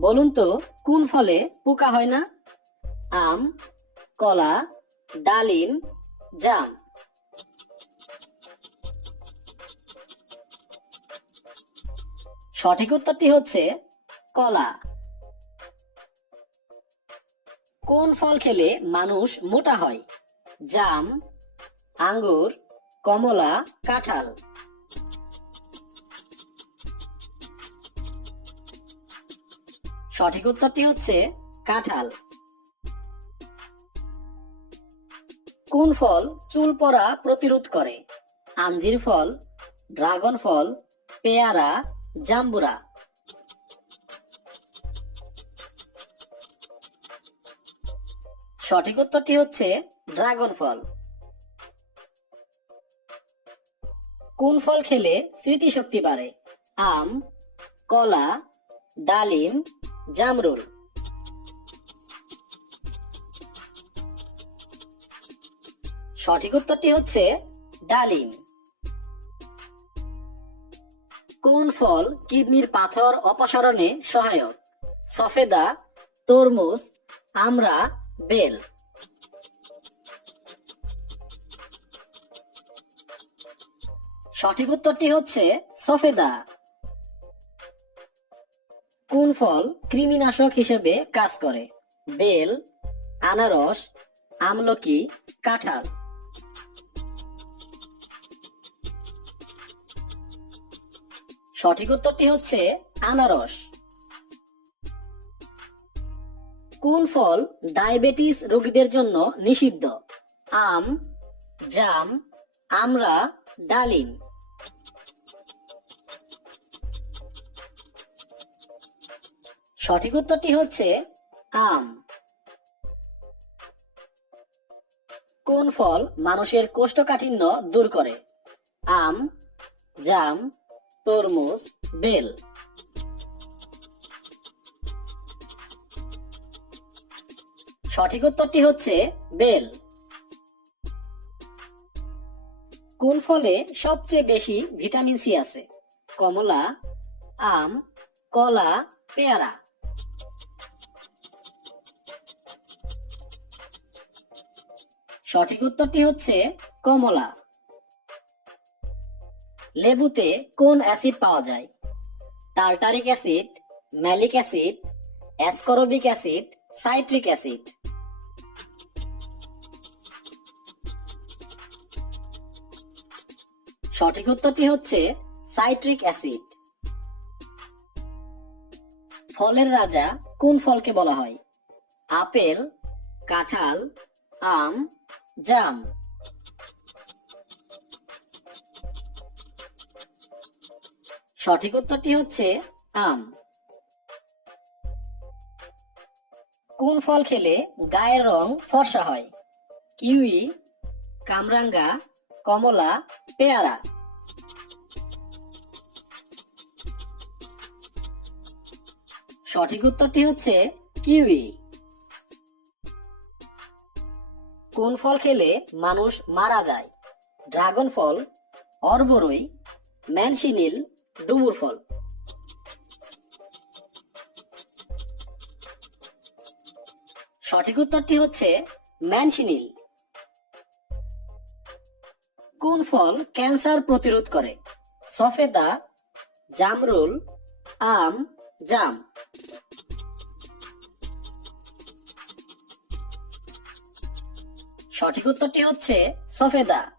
বলুন তো কোন ফলে পোকা হয় না? আম, কলা, ডালিম, জাম। সঠিক উত্তরটি হচ্ছে কলা। কোন ফল খেলে মানুষ মোটা হয়? জাম, আঙ্গুর, কমলা, কাঁঠাল। সঠিক উত্তরটি হচ্ছে কাঁঠাল। কোন ফল চুল পড়া প্রতিরোধ করে? আঞ্জির ফল, ড্রাগন ফল, পেয়ারা, জাম্বুরা। সঠিক উত্তরটি হচ্ছে ড্রাগন ফল। কোন ফল খেলে স্মৃতিশক্তি বাড়ে? আম, কলা, ডালিম, জামরুল। সঠিক উত্তরটি হচ্ছে ডালিম। কোন ফল কিডনির পাথর অপসারণে সহায়ক? সফেদা, তরমুজ, আমড়া, বেল। সঠিক উত্তরটি হচ্ছে সফেদা। কোন ফল কৃমিনাশক হিসেবে কাজ করে? বেল, আনারস, আমলকি, কাঁঠাল। সঠিক উত্তরটি হচ্ছে আনারস। কোন ফল ডায়াবেটিস রোগীদের জন্য নিষিদ্ধ? আম, জাম, আমড়া, ডালিম। সঠিক উত্তরটি হচ্ছে আম। কোন ফল মানুষের কোষ্ঠকাঠিন্য দূর করে? আম, জাম, তরমুজ, বেল। সঠিক উত্তরটি হচ্ছে বেল। কোন ফলে সবচেয়ে বেশি ভিটামিন সি আছে? কমলা, আম, কলা, পেয়ারা। সঠিক উত্তরটি হচ্ছে কমলা। লেবুতে কোন অ্যাসিড পাওয়া যায়? Tartaric acid, malic acid, ascorbic acid, citric acid. সঠিক উত্তরটি হচ্ছে সাইট্রিক অ্যাসিড। ফলের রাজা কোন ফলকে বলা হয়? আপেল, কাঁঠাল, আম, জাম। সঠিক উত্তরটি হচ্ছে আম। কোন ফল খেলে গায়ের রং ফর্সা হয়? কিউই, কামরাঙ্গা, কমলা, পেয়ারা। সঠিক উত্তরটি হচ্ছে কিউই। কোন ফল খেলে মানুষ মারা যায়? ড্রাগন ফল, অরবরই, ম্যানশিনিল, ডুমুর ফল। সঠিক উত্তরটি হচ্ছে ম্যানশিনিল। কোন ফল ক্যান্সার প্রতিরোধ করে? সফেদা, জামরুল, আম, জাম। সঠিক উত্তরটি হচ্ছে সফেদা।